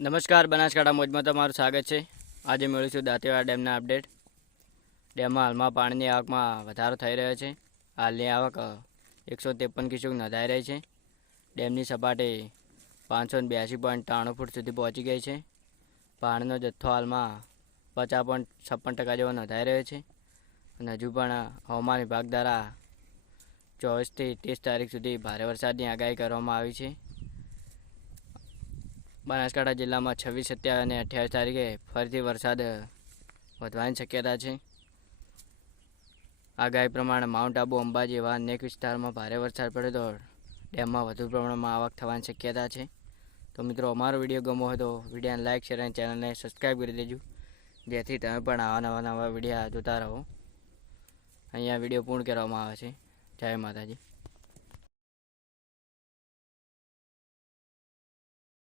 નમસ્કાર, બનાસકાંઠા મોજમાં તમારું સ્વાગત છે. આજે મેળવીશું દાંતેવાડા ડેમના અપડેટ. ડેમમાં હાલમાં પાણીની આવકમાં વધારો થઈ રહ્યો છે. હાલની આવક એકસો ત્રેપન ક્યુસેક નોંધાઈ રહી છે. ડેમની સપાટી પાંચસો બ્યાસી પોઈન્ટ ત્રાણું ફૂટ સુધી પહોંચી ગઈ છે. પાણીનો જથ્થો હાલમાં પચાસ પોઈન્ટ છપ્પન ટકા જેવો નોંધાઈ રહ્યો છે. અને હજુ પણ હવામાન વિભાગ દ્વારા ચોવીસથી ત્રીસ તારીખ સુધી ભારે વરસાદની આગાહી કરવામાં આવી છે. બનાસકાંઠા જિલ્લામાં છવ્વીસ સત્યાવીસ અને અઠ્યાવીસ તારીખે ફરીથી વરસાદ વધવાની શક્યતા છે. આગાહી પ્રમાણે માઉન્ટ આબુ, અંબાજી એવા અનેક વિસ્તારમાં ભારે વરસાદ પડે તો ડેમમાં વધુ પ્રમાણમાં આવક થવાની શક્યતા છે. તો મિત્રો, અમારો વીડિયો ગમો હોય તો વિડીયોને લાઇક શેર અને ચેનલને સબસ્ક્રાઈબ કરી દેજો. જેથી તમે પણ આવા નવા નવા વિડીયા જોતા રહો. અહીંયા વીડિયો પૂર્ણ કરવામાં આવે છે. જય માતાજી.